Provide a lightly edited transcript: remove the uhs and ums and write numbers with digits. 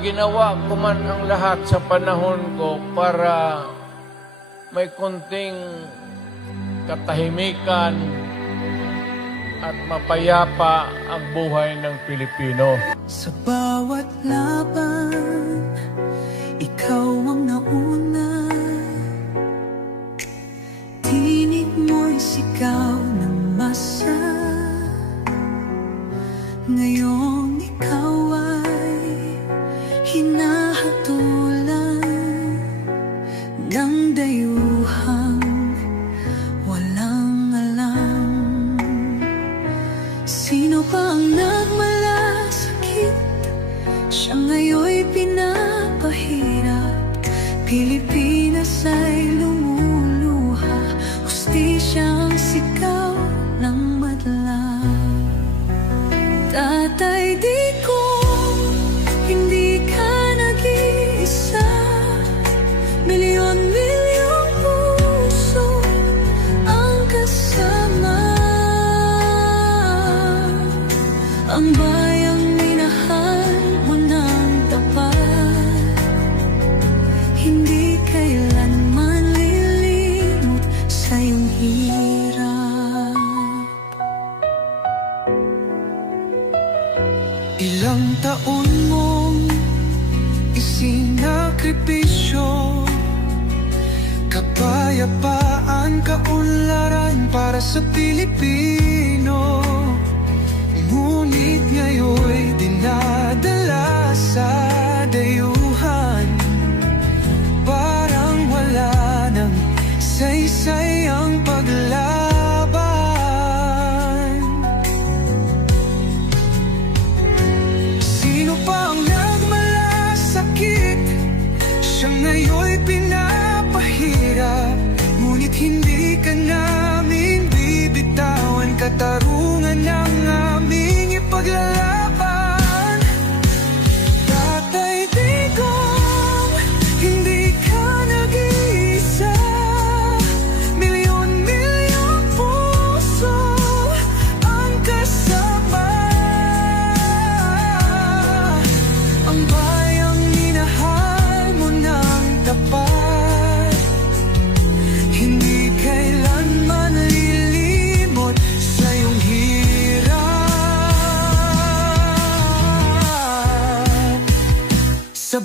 Ginawa ko man ang lahat sa panahon ko para may konting katahimikan at mapayapa ang buhay ng Pilipino. Sa bawat laban, ikaw ang nauna. Tinig mo'y sigaw ng masa. Ngayon ikaw ay hinahatulan ng dayuhang walang alam. Sino pa ang nagmalasakit? Siya ngayon'y pinapahirap. Pilipinas ay lumuluha. Hustisyang sigaw ng madla. Tatay, di ko hindi ka nag-iisa. Milyon-milyong puso ang kasama. Ang bayang minahal mo ng tapat, hindi kailanman lilimot sa iyong hirap. Ilang taon mong isinakripisyo, kapayapaan, kaunlaran para sa Pilipino. Ngunit ngayon'y dinadala sa dayuhan. Parang wala nang saysay ang paglaban. Sino pa ang nagmalasakit? Siya ngayon'y pinapahirap. Ngunit hindi ka namin bibitawan. Katarungan ng aming ipaglalaban. Tatay Digong, hindi ka nag-iisa. Milyon-milyong puso ang kasama. Ang bayang minahal mo ng tapat, hindi kailanman lilimot sa iyong hirap. Sa